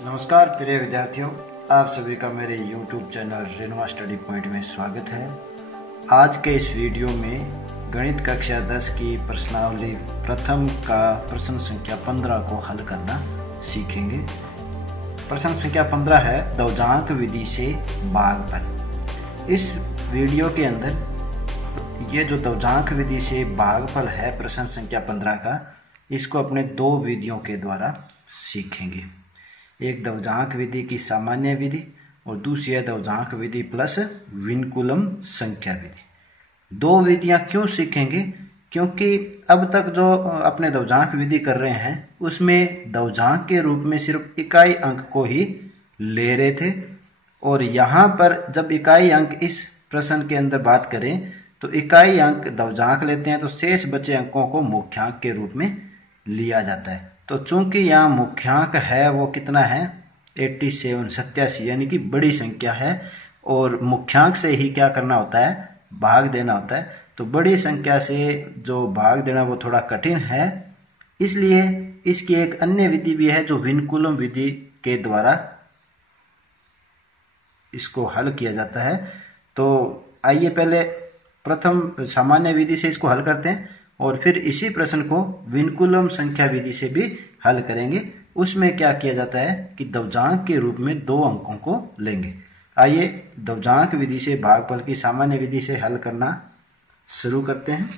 नमस्कार प्रिय विद्यार्थियों, आप सभी का मेरे YouTube चैनल रेनवा स्टडी पॉइंट में स्वागत है। आज के इस वीडियो में गणित कक्षा 10 की प्रश्नावली प्रथम का प्रश्न संख्या 15 को हल करना सीखेंगे। प्रश्न संख्या 15 है द्विजांक विधि से भागफल। इस वीडियो के अंदर ये जो द्विजांक विधि से भागफल है प्रश्न संख्या 15 का, इसको अपने दो विधियों के द्वारा सीखेंगे। एक द्विजांक विधि की सामान्य विधि और दूसरी है द्विजांक विधि प्लस विनकुलम संख्या विधि। दो विधियां क्यों सीखेंगे? क्योंकि अब तक जो अपने द्विजांक विधि कर रहे हैं उसमें द्विजांक के रूप में सिर्फ इकाई अंक को ही ले रहे थे, और यहाँ पर जब इकाई अंक इस प्रश्न के अंदर बात करें तो इकाई अंक द्विजांक लेते हैं तो शेष बचे अंकों को मुख्यांक के रूप में लिया जाता है। तो चूंकि यहाँ मुख्यांक है वो कितना है 87 यानी कि बड़ी संख्या है, और मुख्यांक से ही क्या करना होता है, भाग देना होता है। तो बड़ी संख्या से जो भाग देना वो थोड़ा कठिन है, इसलिए इसकी एक अन्य विधि भी है जो विनकुलम विधि के द्वारा इसको हल किया जाता है। तो आइए पहले प्रथम सामान्य विधि से इसको हल करते हैं और फिर इसी प्रश्न को विनकुलम संख्या विधि से भी हल करेंगे। उसमें क्या किया जाता है कि द्विजांक के रूप में दो अंकों को लेंगे। आइए द्विजांक विधि से भागफल की सामान्य विधि से हल करना शुरू करते हैं।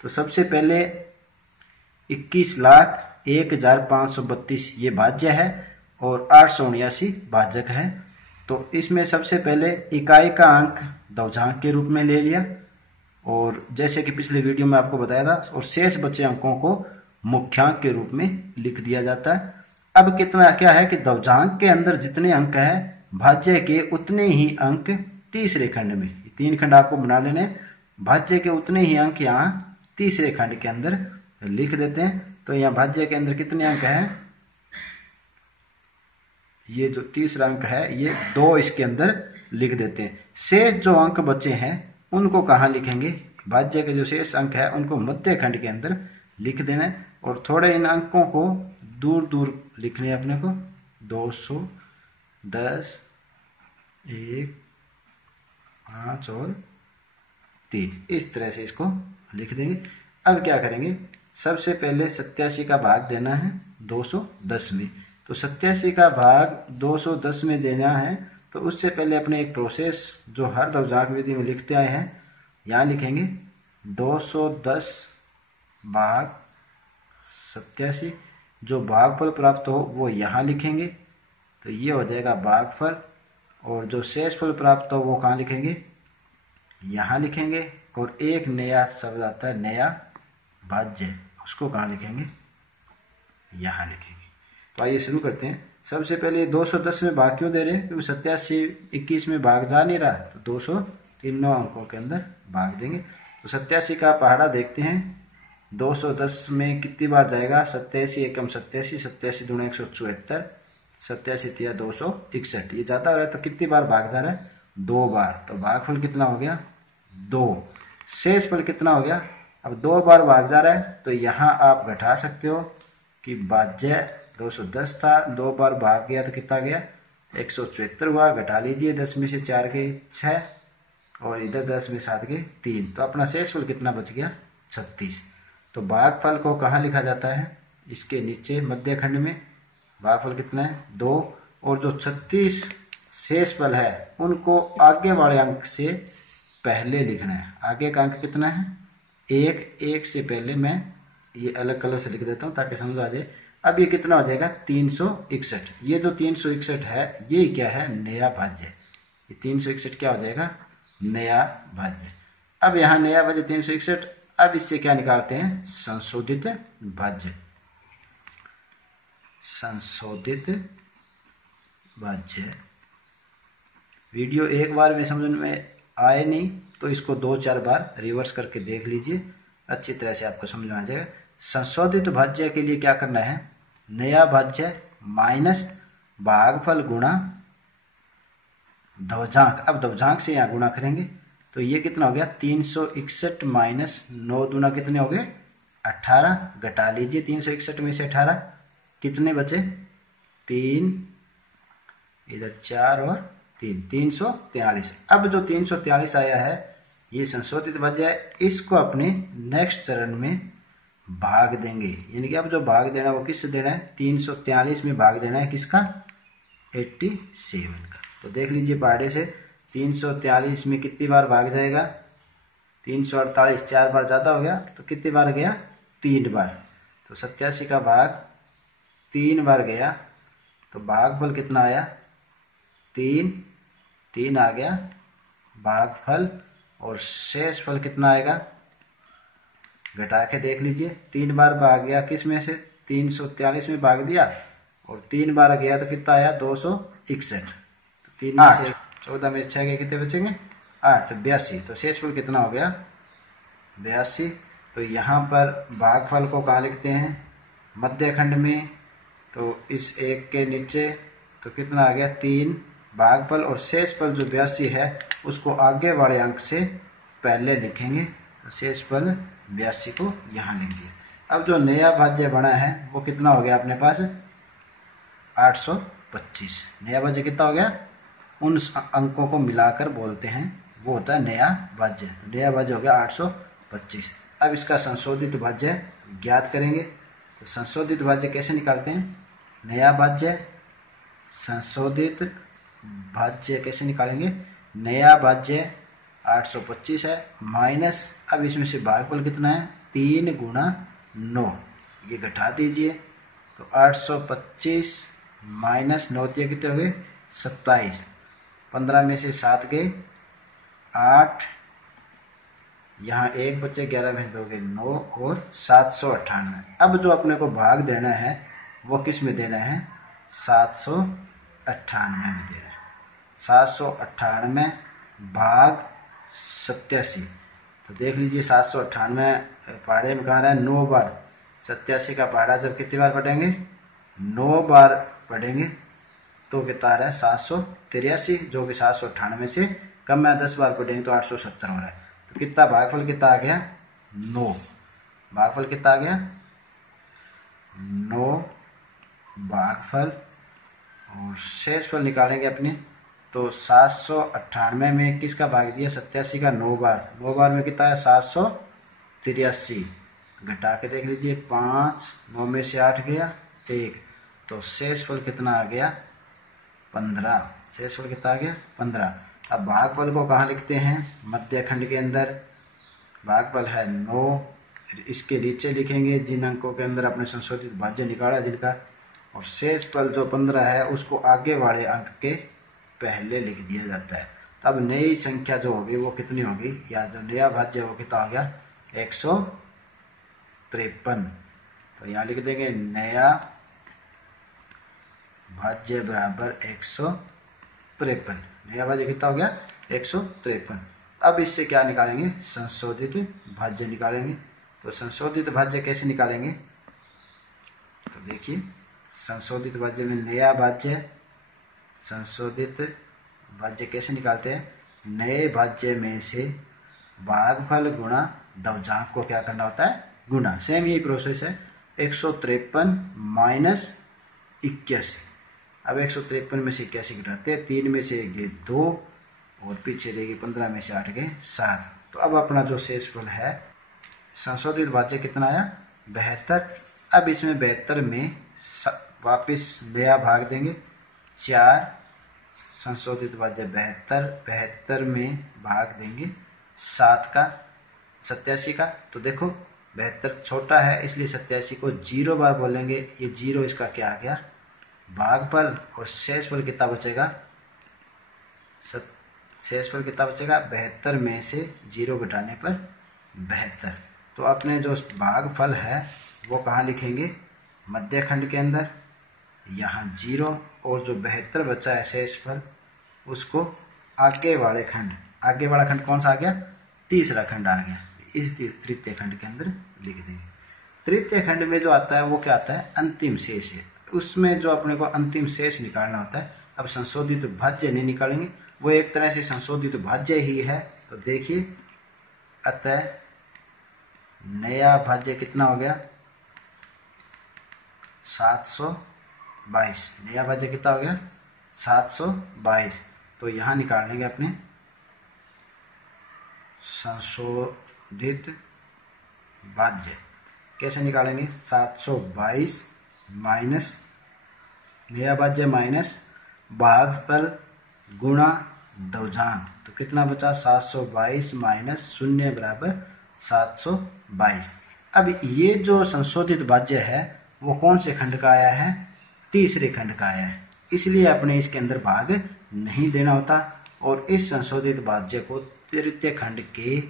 तो सबसे पहले 21,01,532 ये भाज्य है और 879 भाजक है। तो इसमें सबसे पहले इकाई का अंक द्विजांक के रूप में ले लिया, और जैसे कि पिछले वीडियो में आपको बताया था, और शेष बचे अंकों को मुख्यांक के रूप में लिख दिया जाता है। अब कितना क्या है कि द्विजांक के अंदर जितने अंक है भाज्य के उतने ही अंक तीसरे खंड में, 3 खंड आपको बना लेने, भाज्य के उतने ही अंक यहाँ तीसरे खंड के अंदर लिख देते हैं। तो यहाँ भाज्य के अंदर कितने अंक है, ये जो तीसरा अंक है ये 2 इसके अंदर लिख देते हैं। शेष जो अंक बचे हैं उनको कहाँ लिखेंगे, भाज्य के जो शेष अंक है उनको मध्य खंड के अंदर लिख देना है, और थोड़े इन अंकों को दूर दूर लिखने अपने को 210, 1, 5 और 3 इस तरह से इसको लिख देंगे। अब क्या करेंगे, सबसे पहले 87 का भाग देना है 210 में। तो 87 का भाग 210 में देना है, तो उससे पहले अपने एक प्रोसेस जो हर द्विजांक विधि में लिखते आए हैं, यहाँ लिखेंगे 210 भाग 87। जो भागफल प्राप्त हो वो यहाँ लिखेंगे, तो ये हो जाएगा भागफल, और जो शेषफल प्राप्त हो वो कहाँ लिखेंगे, यहाँ लिखेंगे। और एक नया शब्द आता है नया भाज्य, उसको कहाँ लिखेंगे, यहाँ लिखेंगे। तो आइए शुरू करते हैं। सबसे पहले 210 में भाग क्यों दे रहे हैं, क्योंकि 87 21 में भाग जा नहीं रहा, तो 200 तीनों अंकों के अंदर भाग देंगे। तो 87 का पहाड़ा देखते हैं, 210 में कितनी बार जाएगा, 87 एकम 87, 87 दूना 174, 87 तिया 261, ये जाता रहा है। तो कितनी बार भाग जा रहा है, 2 बार। तो भागफल कितना हो गया 2। शेषफल कितना हो गया, अब 2 बार भाग जा रहा है, तो यहाँ आप घटा सकते हो कि भाज्य 210 था, 2 बार भाग गया तो कितना गया 174 हुआ। घटा लीजिए, 10 में से 4 गए 6, और इधर 10 में 7 गए 3, तो अपना शेषफल कितना बच गया 36। तो भागफल को कहाँ लिखा जाता है, इसके नीचे मध्य खंड में। भागफल कितना है 2, और जो 36 शेषफल है उनको आगे वाले अंक से पहले लिखना है। आगे का अंक कितना है 1, 1 से पहले मैं ये अलग कलर से लिख देता हूँ ताकि समझ आ जाए। अब ये कितना हो जाएगा 361। ये जो 361 है ये क्या है, नया भाज्य। ये 361 क्या हो जाएगा, नया भाज्य। अब यहाँ नया भाज्य 361। अब इससे क्या निकालते हैं, संशोधित भाज्य। संशोधित भाज्य वीडियो एक बार में समझ में आए नहीं तो इसको 2-4 बार रिवर्स करके देख लीजिए, अच्छी तरह से आपको समझ में आ जाएगा। संशोधित भाज्य के लिए क्या करना है, नया भाज्य माइनस भागफल गुणा द्विजांक। अब द्विजांक से यहाँ गुणा करेंगे तो ये कितना हो गया 361 माइनस 9 दूना कितने हो गए 18। घटा लीजिए 361 में से 18, कितने बचे 3 इधर 4 और 3, 343। अब जो 343 आया है ये संशोधित भाज्य है, इसको अपने नेक्स्ट चरण में भाग देंगे। यानी कि अब जो भाग देना है वो किससे देना है, 343 में भाग देना है किसका, 87 का। तो देख लीजिए पहाड़े से 343 में कितनी बार भाग जाएगा, 348, 4 बार ज़्यादा हो गया तो कितनी बार गया, 3 बार। तो 87 का भाग 3 बार गया तो भागफल कितना आया, 3, 3 आ गया भागफल। और शेष फल कितना आएगा, घटा के देख लीजिए, 3 बार भाग गया किस में से, 343 में भाग दिया और 3 बार गया तो कितना आया, 261। तो 3 में से 14 में 6 गए कितने बचेंगे, 8, तो 82। तो शेषफल कितना हो गया, 82। तो यहाँ पर भागफल को कहाँ लिखते हैं, मध्य खंड में। तो इस एक के नीचे तो कितना आ गया, 3 भागफल, और शेषफल जो 82 है उसको आगे वाले अंक से पहले लिखेंगे। तो शेषफल 82 को यहाँ लिख दिया। अब जो नया भाज्य बना है वो कितना हो गया अपने पास, 825। नया भाज्य कितना हो गया, उन अंकों को मिलाकर बोलते हैं वो होता है नया भाज्य। नया भाज्य हो गया 825। अब इसका संशोधित भाज्य ज्ञात करेंगे। तो संशोधित भाज्य कैसे निकालते हैं, नया भाज्य संशोधित भाज्य कैसे निकालेंगे, नया भाज्य 825 है माइनस, अब इसमें से भागफल कितना है, 3 गुणा 9, ये घटा दीजिए। तो 825 माइनस 9 दिए कितने हो गए, 27। 15 में से 7 गए 8, यहाँ 1 बचे, 11 में 2 गए 9 और 798। अब जो अपने को भाग देना है वो किस में देना है, 798 में देना है। 798 भाग 87। तो देख लीजिए 798 पहाड़े में कहा रहा है 9 बार, 87 का पहाड़ा जब कितनी बार पढ़ेंगे, 9 बार पढ़ेंगे तो कितना आ रहा है 783, जो कि 798 से कम है। 10 बार पढ़ेंगे तो 870 हो रहा है। तो कितना भागफल कितना आ गया, 9। भागफल कितना आ गया, 9 भागफल। और शेषफल निकालेंगे अपने। तो 798 में किसका भाग दिया, 87 का 9 बार। 9 बार में कितना है, 783। घटा के देख लीजिए 5, 9 में से 8 गया 1, तो शेषफल कितना आ गया, 15। शेषफल कितना आ गया, 15। अब भागफल को कहाँ लिखते हैं, मध्य खंड के अंदर। भागफल है 9, इसके नीचे लिखेंगे जिन अंकों के अंदर अपने संशोधित भाज्य निकाला जिनका, और शेषफल जो 15 है उसको आगे वाले अंक के पहले लिख दिया जाता है। तब नई संख्या जो होगी वो कितनी होगी, या जो नया भाज्य वो कितना हो गया, 153। तो यहाँ लिख देंगे नया भाज्य बराबर 153। नया भाज्य कितना हो गया, 153। अब इससे क्या निकालेंगे, संशोधित भाज्य निकालेंगे। तो संशोधित भाज्य कैसे निकालेंगे, तो देखिए संशोधित भाज्य में नया भाज्य, संशोधित भाज्य कैसे निकालते हैं, नए भाज्य में से भागफल गुणा दवजांक को क्या करना होता है, गुणा। सेम यही प्रोसेस है। 153 माइनस 81। अब 153 में से 81 घटाते हैं, 3 में से गए 2 और पीछे रहेगी 15 में से 8 गए 7। तो अब अपना जो शेषफल है संशोधित भाज्य कितना आया, 72। अब इसमें 72 में वापिस नया भाग देंगे 4, संशोधित भाज्य 72, 72 में भाग देंगे 7 का 87 का। तो देखो 72 छोटा है इसलिए 87 को 0 बार बोलेंगे, ये 0 इसका क्या आ गया, भागफल। और शेषफल कितना बचेगा, शेषफल कितना बचेगा, 72 में से 0 घटाने पर 72। तो अपने जो भागफल है वो कहाँ लिखेंगे, मध्य खंड के अंदर, यहाँ 0, और जो 72 बचा है शेषफल उसको आगे वाले खंड, आगे वाला खंड कौन सा आ गया, तीसरा खंड आ गया, इस तृतीय खंड के अंदर लिख देंगे। तृतीय खंड में जो आता है वो क्या आता है, अंतिम शेष है, उसमें जो अपने को अंतिम शेष निकालना होता है। अब संशोधित भाज्य नहीं निकालेंगे, वो एक तरह से संशोधित भाज्य ही है। तो देखिए अतः नया भाज्य कितना हो गया, 722। नया भाज्य कितना हो गया, 722। तो यहाँ निकाल लेंगे अपने संशोधित भाज्य। कैसे निकालेंगे? 722 माइनस नया भाज्य माइनस भागफल गुणा दवजांक। तो कितना बचा? 722 माइनस 0 बराबर 722। अब ये जो संशोधित भाज्य है वो कौन से खंड का आया है? तीसरे खंड का आया है, इसलिए अपने इसके अंदर भाग नहीं देना होता और इस संशोधित भाज्य को तृतीय खंड के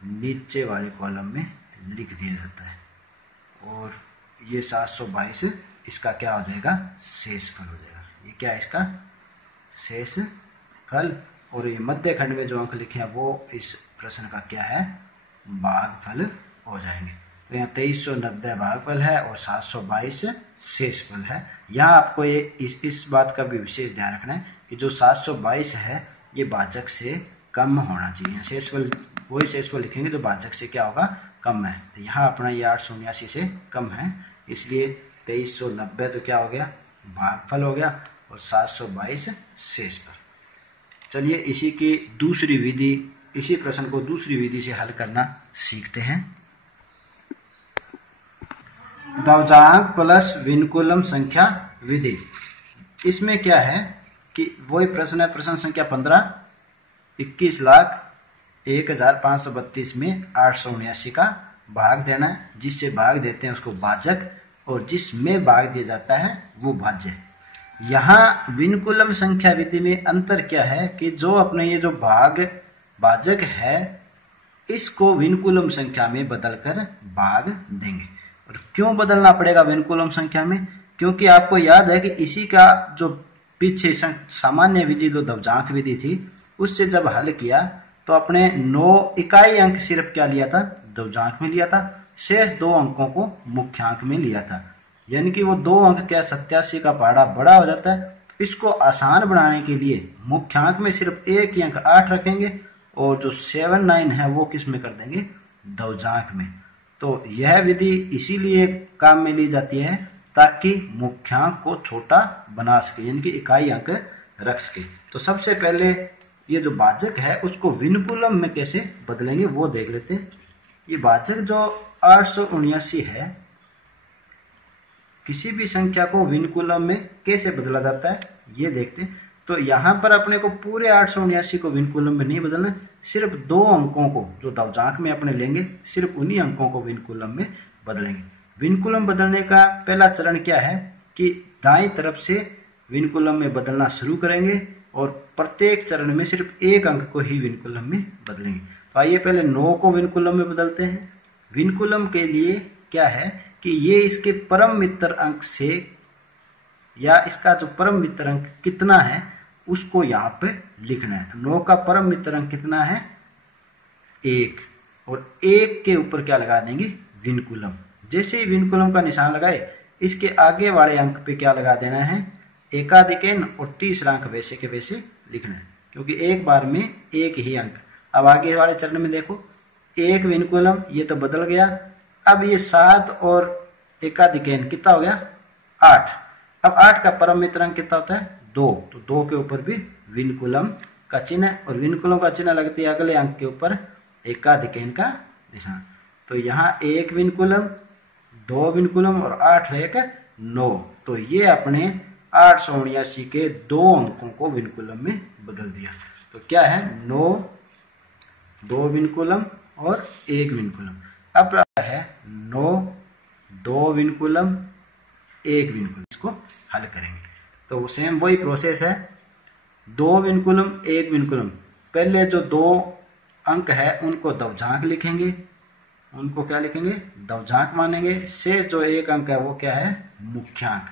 नीचे वाले कॉलम में लिख दिया जाता है। और ये 722 इसका क्या हो जाएगा? शेषफल हो जाएगा। ये क्या है? इसका शेषफल। और ये मध्य खंड में जो अंक लिखे हैं वो इस प्रश्न का क्या है? भागफल हो जाएंगे। तो यहाँ 2390 भागफल है और 722 शेषफल है। यहाँ आपको ये इस बात का भी विशेष ध्यान रखना है कि जो 722 है ये भाजक से कम होना चाहिए। शेषफल वही शेषफल लिखेंगे जो भाजक से क्या होगा? कम है। तो यहाँ अपना ये 879 से कम है, इसलिए 2390 तो क्या हो गया? भागफल हो गया और 722 शेषफल। चलिए इसी की दूसरी विधि, इसी प्रश्न को दूसरी विधि से हल करना सीखते हैं। दवजांक प्लस विनकुलम संख्या विधि। इसमें क्या है कि वही प्रश्न है, प्रश्न संख्या 15, 21,01,532 में 879 का भाग देना है। जिससे भाग देते हैं उसको भाजक और जिसमें भाग दिया जाता है वो भाज्य। यहाँ विनकुलम संख्या विधि में अंतर क्या है कि जो अपने ये जो भाजक है इसको विनकुलम संख्या में बदलकर भाग देंगे। और क्यों बदलना पड़ेगा विनकुलम संख्या में? क्योंकि आपको याद है कि इसी का जो पीछे सामान्य विधि जो दवजांक विधि थी उससे जब हल किया तो अपने 9 इकाई अंक सिर्फ क्या लिया था? दवजांक में लिया था। शेष 2 अंकों को मुख्यांक में लिया था। यानी कि वो 2 अंक क्या 87 का पहाड़ा बड़ा हो जाता है। इसको आसान बनाने के लिए मुख्यांक में सिर्फ एक ही अंक 8 रखेंगे और जो 79 है वो किस में कर देंगे? दवजांक में। तो यह विधि इसीलिए काम में ली जाती है ताकि मुख्यांक को छोटा बना सके, यानी कि इकाई अंक रख सके। तो सबसे पहले ये जो भाजक है उसको विनकुलम में कैसे बदलेंगे वो देख लेते हैं। ये भाजक जो 879 है, किसी भी संख्या को विनकुलम में कैसे बदला जाता है ये देखते हैं। तो यहाँ पर अपने को पूरे 879 को विनकुलम में नहीं बदलना, सिर्फ 2 अंकों को जो दवजांक में अपने लेंगे सिर्फ उन्हीं अंकों को विनकुलम में बदलेंगे। विनकुलम बदलने का पहला चरण क्या है कि दाईं तरफ से विनकुलम में बदलना शुरू करेंगे और प्रत्येक चरण में सिर्फ एक अंक को ही विनकुलम में बदलेंगे। तो आइए पहले 9 को विनकुलम में बदलते हैं। विनकुलम के लिए क्या है कि ये इसके परम मित्र अंक से या इसका जो परम मित्र अंक कितना है उसको यहाँ पे लिखना है। तो 9 का परम मित्र अंक कितना है? 1, और 1 के ऊपर क्या लगा देंगे? विनकुलम। जैसे ही विनकुलम का निशान लगाए इसके आगे वाले अंक पे क्या लगा देना है? एकाधिकन, और तीसरा अंक वैसे के वैसे लिखना है क्योंकि एक बार में एक ही अंक। अब आगे वाले चरण में देखो, 1 विनकुलम ये तो बदल गया। अब ये 7 और एकाधिकन कितना हो गया? 8। अब 8 का परम मित्र अंक कितना होता है? 2। तो 2 के ऊपर भी विनकुलम का चिन्ह है और विनकुलम का चिन्ह लगते है अगले अंक के ऊपर एकाधिकन का निशान। तो यहाँ 1 विनकुलम, 2 विनकुलम और 8 1 9। तो ये अपने 879 के 2 अंकों को विनकुलम में बदल दिया। तो क्या है? 9, 2 विनकुलम और 1 विनकुलम। अब है 9, 2 विनकुलम, 1 विनकुलम। इसको हल करेंगे तो सेम वही प्रोसेस है। 2 विनकुलम, 1 विनकुलम। पहले जो 2 अंक है उनको दवजांक लिखेंगे, उनको क्या लिखेंगे? दवजांक मानेंगे। शेष जो 1 अंक है वो क्या है? मुख्यांक।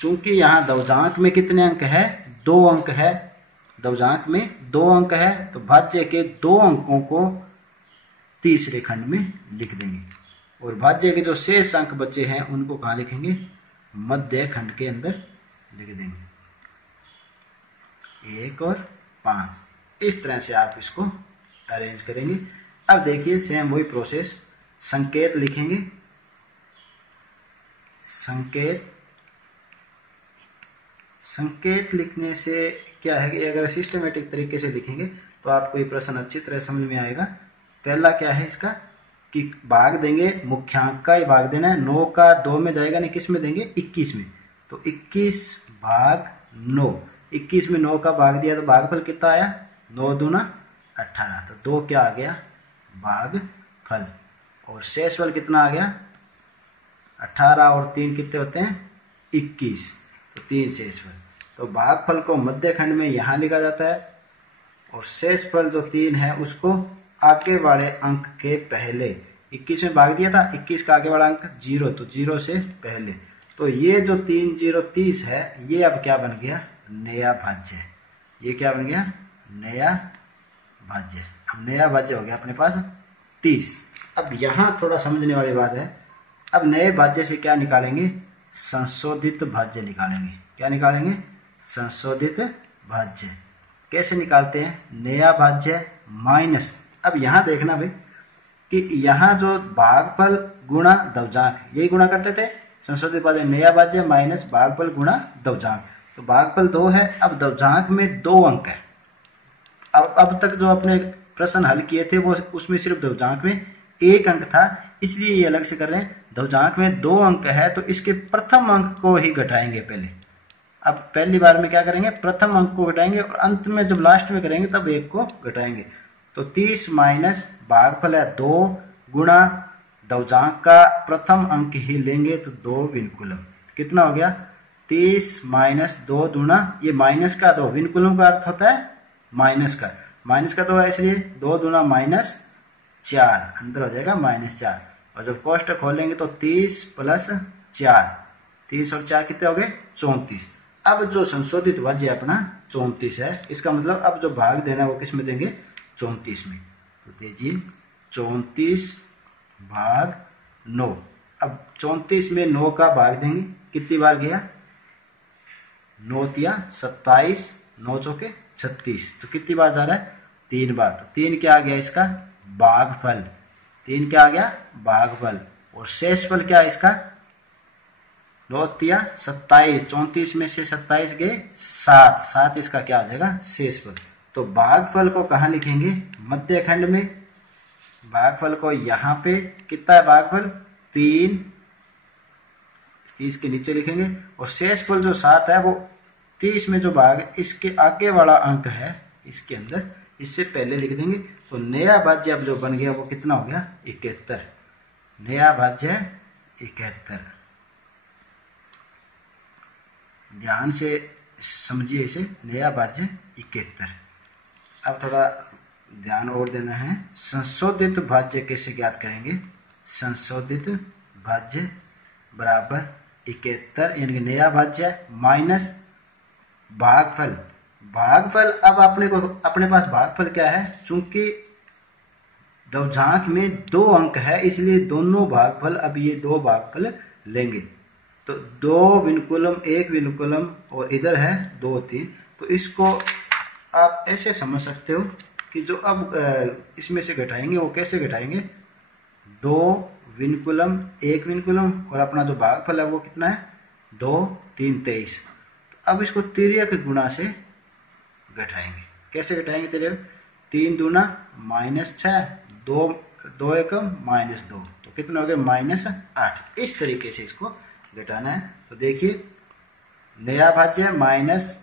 चूंकि यहाँ दवजांक में कितने अंक है? 2 अंक है। दवजांक में 2 अंक है तो भाज्य के 2 अंकों को तीसरे खंड में लिख देंगे और भाज्य के जो शेष अंक बचे हैं उनको कहाँ लिखेंगे? मध्य खंड के अंदर लिख देंगे। 1 और 5 इस तरह से आप इसको अरेंज करेंगे। अब देखिए सेम वही प्रोसेस। संकेत लिखेंगे, संकेत लिखने से क्या है कि अगर सिस्टमेटिक तरीके से लिखेंगे तो आपको ये प्रश्न अच्छी तरह समझ में आएगा। पहला क्या है इसका कि भाग देंगे, मुख्यांक का ही भाग देना है। 9 का 2 में जाएगा, नहीं किस में देंगे, 21 में। तो 21 भाग 9, 21 में 9 का भाग दिया तो भागफल कितना आया, 9 दूना 18। तो 2 क्या आ गया, भागफल। और शेषफल कितना आ गया, 18 और 3 कितने होते हैं, 21। तो 3 शेषफल। तो भागफल को मध्य खंड में यहाँ लिखा जाता है और शेषफल जो 3 है उसको आगे वाले अंक के पहले, 21 में भाग दिया था, 21 का आगे वाला अंक 0, तो 0 से पहले। तो ये जो 3 0 30 है, ये अब क्या बन गया, नया भाज्य। ये क्या बन गया, नया भाज्य। अब नया भाज्य हो गया अपने पास 30। अब यहाँ थोड़ा समझने वाली बात है, अब नए भाज्य से क्या निकालेंगे, संशोधित भाज्य निकालेंगे। क्या निकालेंगे, संशोधित भाज्य। कैसे निकालते हैं, नया भाज्य माइनस। अब यहाँ देखना भाई कि यहाँ जो भागफल गुणा दवजांक, यही गुणा करते थे। संशोधित भाज्य नया भाज्य माइनस भागफल गुणा दवजांक। तो भागफल 2 है, अब दवजांक में 2 अंक है। अब तक जो अपने प्रश्न हल किए थे वो उसमें सिर्फ दवजांक में 1 अंक था, इसलिए ये अलग से कर रहे हैं। दवजांक में 2 अंक है तो इसके प्रथम अंक को ही घटाएंगे पहले। अब पहली बार में क्या करेंगे, प्रथम अंक को घटाएंगे और अंत में जब लास्ट में करेंगे तब 1 को घटाएंगे। तो 30 माइनस भागफल है 2 गुणा दवजांक का प्रथम अंक ही लेंगे तो 2 विनकुलम। कितना हो गया, 30 माइनस 2 दूना, ये माइनस का 2, विनकुलम का अर्थ होता है माइनस का, माइनस का 2 है इसलिए 2 दूना माइनस 4, अंदर हो जाएगा -4। और जब कोष्टक खोलेंगे तो 30 प्लस 4, 30 और 4 कितने हो गए, 34। अब जो संशोधित भाज्य अपना 34 है, इसका मतलब अब जो भाग देना है वो किस में देंगे, 34 में। तो दीजिए 34 भाग 9। अब 34 में 9 का भाग देंगे, कितनी बार गया, 9 तिया 27, 9 चौके 36। तो कितनी बार जा रहा है, 3 बार। तो 3 क्या आ गया इसका, भागफल। 3 क्या आ गया, भागफल। और शेषफल क्या है इसका, 9 तिया 27, 34 में से 27 गए 7, 7 इसका क्या आ जाएगा, शेषफल। तो भागफल को कहाँ लिखेंगे, मध्य खंड में। भागफल को यहाँ पे कितना है भागफल, 3, 30 के नीचे लिखेंगे। और शेषफल जो 7 है वो 30 में जो भाग इसके आगे वाला अंक है इसके अंदर, इससे पहले लिख देंगे। तो नया भाज्य अब जो बन गया वो कितना हो गया, 71। नया भाज्य 71। ध्यान से समझिए इसे, नया भाज्य 71। अब थोड़ा ध्यान और देना है, संशोधित भाज्य कैसे ज्ञात करेंगे। संशोधित भाज्य बराबर 71 यानी कि नया भाज्य माइनस भागफल। भागफल अब अपने पास भागफल क्या है, चूंकि दवजांक में 2 अंक है इसलिए दोनों भागफल, अब ये 2 भागफल लेंगे। तो 2 विनकुलम 1 विनकुलम और इधर है 2 3। तो इसको आप ऐसे समझ सकते हो कि जो अब इसमें से घटाएंगे वो कैसे घटाएंगे, 2 विनकुलम 1 विनकुलम और अपना जो भागफल है वो कितना है, 2 3 23। तो अब इसको तिर्यक गुणा से घटाएंगे। कैसे घटाएंगे तिर्यक, 3 दूना -6, 2 एकम -2, तो कितना हो गया -8। इस तरीके से इसको घटाना है। तो देखिए नया भाज्य माइनस,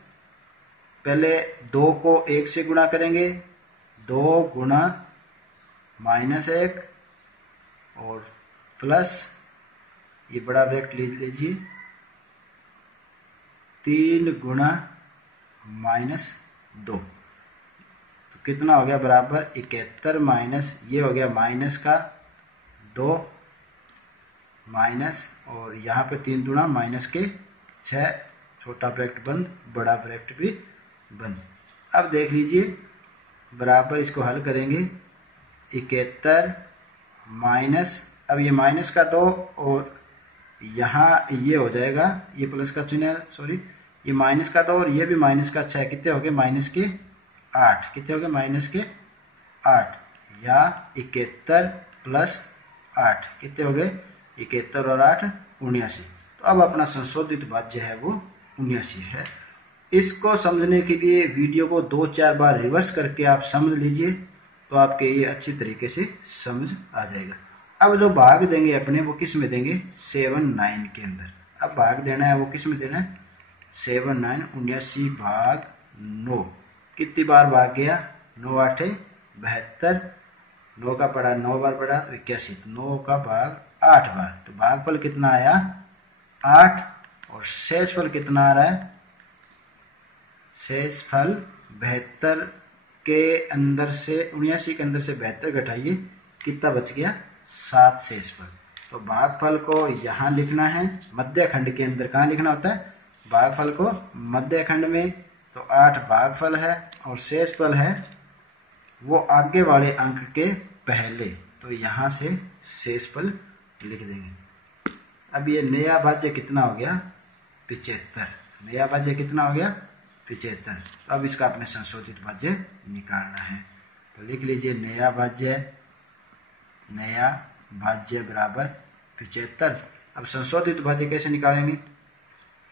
पहले 2 को 1 से गुणा करेंगे, 2 गुणा -1 और प्लस ये बड़ा ब्रैकेट ले लीजिए, 3 गुणा -2। तो कितना हो गया बराबर 71 माइनस, ये हो गया माइनस का 2 माइनस और यहाँ पे 3 दूना माइनस के 6, छोटा ब्रैकेट बंद, बड़ा ब्रैकेट भी बंद। अब देख लीजिए बराबर इसको हल करेंगे, 71 माइनस, अब ये माइनस का 2 और यहाँ ये हो जाएगा, ये प्लस का चिन्ह, सॉरी ये माइनस का 2 और ये भी माइनस का 6, कितने हो गए -8। कितने हो गए -8, या 71 प्लस 8 कितने हो गए, 71 और 8 79। तो अब अपना संशोधित भाज्य है वो 79 है। इसको समझने के लिए वीडियो को 2-4 बार रिवर्स करके आप समझ लीजिए, तो आपके ये अच्छी तरीके से समझ आ जाएगा। अब जो भाग देंगे अपने वो किस में देंगे, 7 9 के अंदर। अब भाग देना है वो किस में देना है, 7 9 79/9। कितनी बार भाग गया, 9 8 72, 9 का पड़ा 9 बार पड़ा तो 81, 9 का भाग 8 बार, तो भागफल कितना आया 8। और शेषफल कितना आ रहा है, शेषफल 72 के अंदर से 79 के अंदर से 72 घटाइए, कितना बच गया 7 शेषफल। तो भागफल को यहाँ लिखना है मध्य खंड के अंदर। कहाँ लिखना होता है भागफल को, मध्य खंड में। तो 8 भागफल है और शेषफल है वो आगे वाले अंक के पहले, तो यहाँ से शेषफल लिख देंगे। अब ये नया भाज्य कितना हो गया 75, नया भाज्य कितना हो गया 75। तो अब इसका अपने संशोधित भाज्य निकालना है, तो लिख लीजिए नया भाज्य बराबर 75। अब संशोधित भाज्य कैसे निकालेंगे,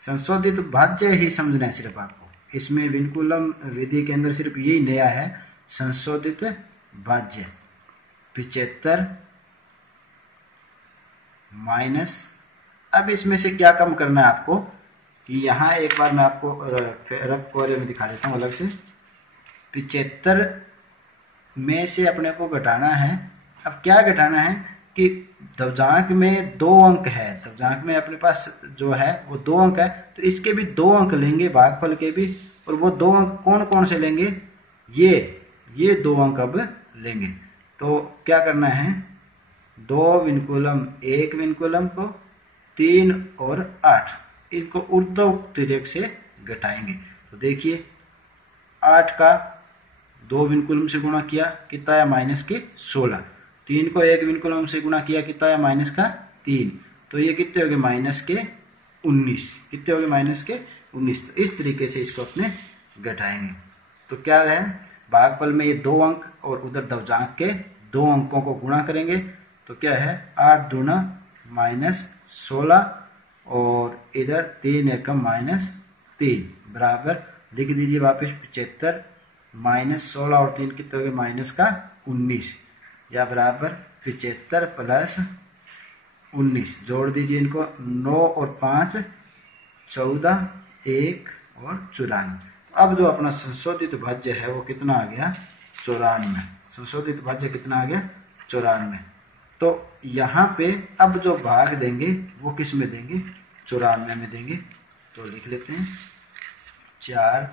संशोधित भाज्य ही समझना है सिर्फ आपको, इसमें विनकुलम विधि के अंदर सिर्फ यही नया है, संशोधित भाज्य 75 माइनस। अब इसमें से क्या कम करना है आपको, कि यहाँ एक बार मैं आपको रफ कोरे में दिखा देता हूँ अलग से। 75 में से अपने को घटाना है। अब क्या घटाना है कि दवजांक में 2 अंक है, दवजांक में अपने पास जो है वो 2 अंक है, तो इसके भी 2 अंक लेंगे भागफल के भी। और वो 2 अंक कौन कौन से लेंगे, ये 2 अंक अब लेंगे। तो क्या करना है, 2 विनकुलम 1 विनकुलम को 3 और 8 इनको ऊर्ध्वमुक्त रेख से घटाएंगे। तो देखिए 8 का 2 विनकुलम से गुणा किया कितना आया माइनस के 16, 3 को 1 विनकुलम से गुणा किया कितना आया माइनस का 3, तो ये कितने हो गए माइनस के 19, कितने हो गए माइनस के 19। तो इस तरीके से इसको अपने घटाएंगे। तो क्या है भागफल में ये 2 अंक और उधर दवजांक के 2 अंकों को गुणा करेंगे, तो क्या है 8 दूना -16 और इधर 3 एकम -3 बराबर लिख दीजिए वापस 75 -16 और 3 कितने हो गए माइनस का 19, या बराबर 75 प्लस 19 जोड़ दीजिए इनको, 9 और 5 14, 1 और 94। अब जो अपना संशोधित भाज्य है वो कितना आ गया 94, संशोधित भाज्य कितना आ गया 94। तो यहाँ पे अब जो भाग देंगे वो किस में देंगे 94 में देंगे। तो लिख लेते हैं 4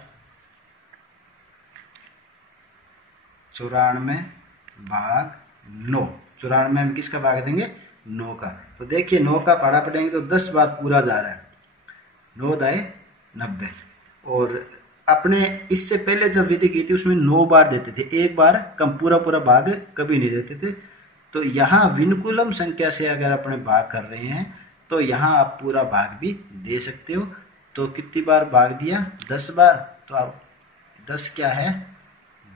94 भाग 9, 94 में किसका भाग देंगे 9 का। तो देखिए 9 का पढ़ा पड़ेंगे तो 10 बार पूरा जा रहा है, 9 दाए 90। और अपने इससे पहले जब विधि की थी उसमें 9 बार देते थे, एक बार कम पूरा भाग कभी नहीं देते थे। तो यहाँ विनकुलम संख्या से अगर अपने भाग कर रहे हैं तो यहाँ आप पूरा भाग भी दे सकते हो। तो कितनी बार भाग दिया 10 बार, तो आप 10 क्या है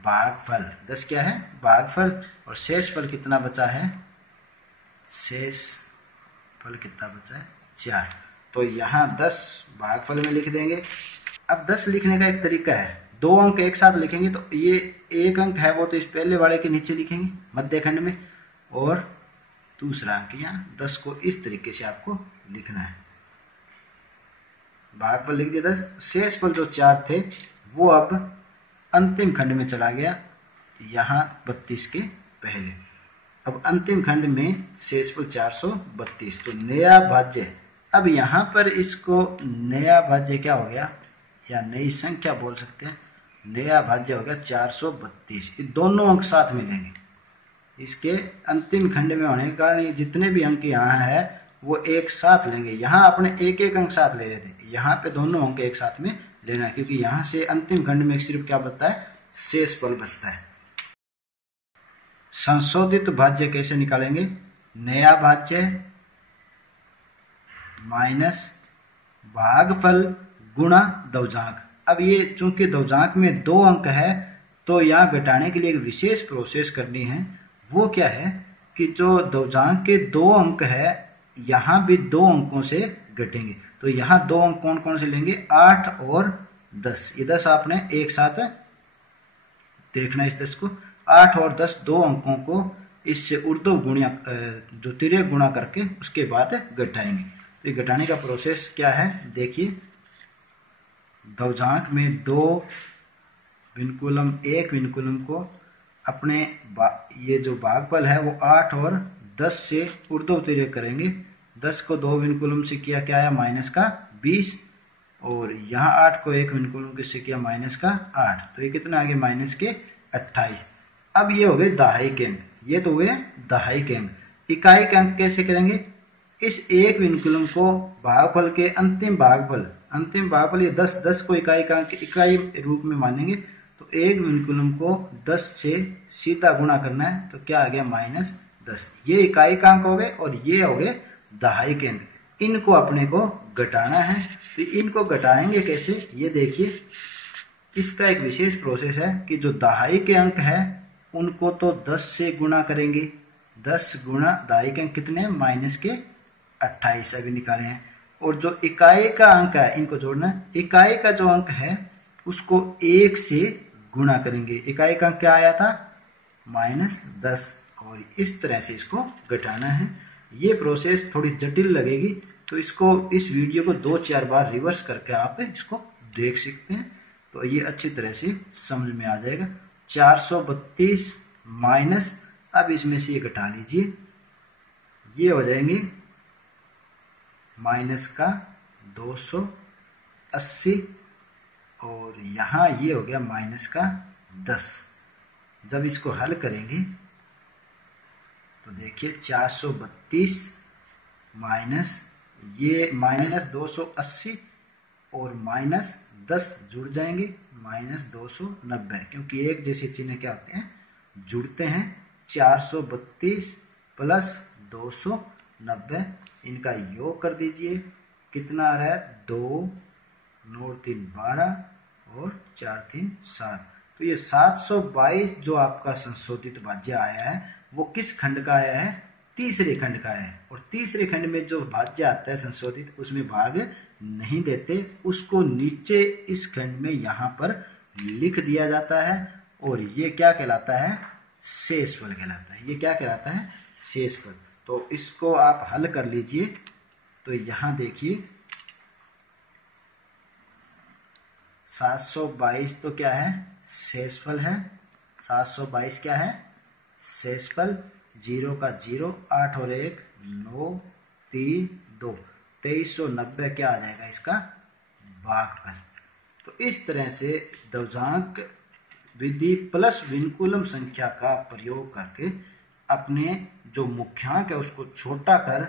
भागफल, 10 क्या है भागफल। और शेषफल कितना बचा है, शेषफल कितना बचा है 4। तो यहाँ 10 भागफल में लिख देंगे। अब 10 लिखने का एक तरीका है, 2 अंक एक साथ लिखेंगे तो ये 1 अंक है वो तो इस पहले वाले के नीचे लिखेंगे मध्य खंड में, और दूसरा अंक यहाँ 10 को इस तरीके से आपको लिखना है। भागफल लिख दिया 10, शेषफल जो 4 थे वो अब अंतिम खंड में चला गया, यहाँ 32 के पहले। अब अंतिम खंड में शेषफल 432, तो नया भाज्य। अब यहाँ पर इसको नया भाज्य क्या हो गया, या नई संख्या बोल सकते हैं, नया भाज्य हो गया 432। ये दोनों अंक साथ में लेंगे, इसके अंतिम खंड में होने के कारण ये जितने भी अंक यहाँ है वो एक साथ लेंगे। यहाँ अपने एक एक अंक साथ ले रहे थे, यहाँ पे दोनों अंक एक साथ में लेना है, क्योंकि यहाँ से अंतिम खंड में सिर्फ क्या बचता है शेषफल बचता है। संशोधित भाज्य कैसे निकालेंगे, नया भाज्य माइनस भागफल गुणा दवजांक। अब ये चूंकि दवजांक में 2 अंक है तो यहाँ घटाने के लिए एक विशेष प्रोसेस करनी है। वो क्या है कि जो दवजांक के 2 अंक है यहाँ भी 2 अंकों से घटेंगे। तो यहाँ 2 अंक कौन कौन से लेंगे 8 और 10, ये 10 आपने एक साथ देखना इस 10 को। 8 और 10 दो अंकों को इससे ऊर्ध्व गुणा जो तिर्यक गुणा करके उसके बाद घटाएंगे। तो ये घटाने का प्रोसेस क्या है देखिए, दवजांक में 2 विनकुलम 1 विनकुलम को अपने ये जो भागफल है वो 8 और 10 से ऊर्ध्व तिर्यक करेंगे। 10 को 2 विनकुलम से किया क्या है माइनस का 20, और यहाँ 8 को 1 विनकुलम से किया माइनस का 8, तो ये कितना आ गया माइनस के 28। अब ये हो गए दहाई अंक, ये तो हुए दहाई अंक। इकाई के अंक कैसे करेंगे, इस 1 विनकुलम को भागफल के अंतिम भागफल ये 10 को इकाई का अंक इकाई रूप में मानेंगे, तो 1 विनकुलम को 10 से सीधा गुणा करना है, तो क्या आ गया -10। ये इकाई का अंक हो गए और ये हो गए दहाई के अंक। इनको अपने को घटाना है, तो इनको घटाएंगे कैसे ये देखिए। इसका एक विशेष प्रोसेस है कि जो दहाई के अंक है उनको तो 10 से गुणा करेंगे, 10 गुणा दहाई के अंक कितने -28 अभी निकाले हैं, और जो इकाई का अंक है इनको जोड़ना है। इकाई का जो अंक है उसको 1 से गुणा करेंगे, इकाई का अंक क्या आया था -10, और इस तरह से इसको घटाना है। ये प्रोसेस थोड़ी जटिल लगेगी, तो इसको इस वीडियो को 2-4 बार रिवर्स करके आप इसको देख सकते हैं, तो ये अच्छी तरह से समझ में आ जाएगा। 432 माइनस, अब इसमें से ये घटा लीजिए, ये हो जाएंगे माइनस का 280, और यहाँ ये हो गया माइनस का 10। जब इसको हल करेंगे तो देखिए 432 माइनस ये -280 और -10 जुड़ जाएंगे -290, क्योंकि एक जैसे चिन्ह क्या होते हैं जुड़ते हैं। 432 प्लस 290, इनका योग कर दीजिए, कितना आ रहा है 2 9 3 12 और 4 3 7, तो ये 722 जो आपका संशोधित भाज्य आया है वो किस खंड का आया है, तीसरे खंड का है। और तीसरे खंड में जो भाज्य आता है संशोधित उसमें भाग नहीं देते, उसको नीचे इस खंड में यहाँ पर लिख दिया जाता है, और ये क्या कहलाता है शेषफल कहलाता है। ये क्या कहलाता है शेषफल। तो इसको आप हल कर लीजिए, तो यहाँ देखिए 722 तो क्या है शेषफल है, 722 क्या है शेषफल, 0 का 0, 8 और 1 9 3 2, 2390 क्या आ जाएगा इसका भागफल। तो इस तरह से दवजांक विधि प्लस विनकुलम संख्या का प्रयोग करके अपने जो मुख्यांक है उसको छोटा कर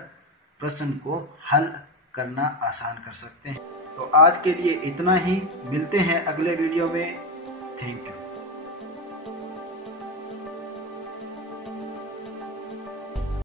प्रश्न को हल करना आसान कर सकते हैं। तो आज के लिए इतना ही, मिलते हैं अगले वीडियो में। Thank you.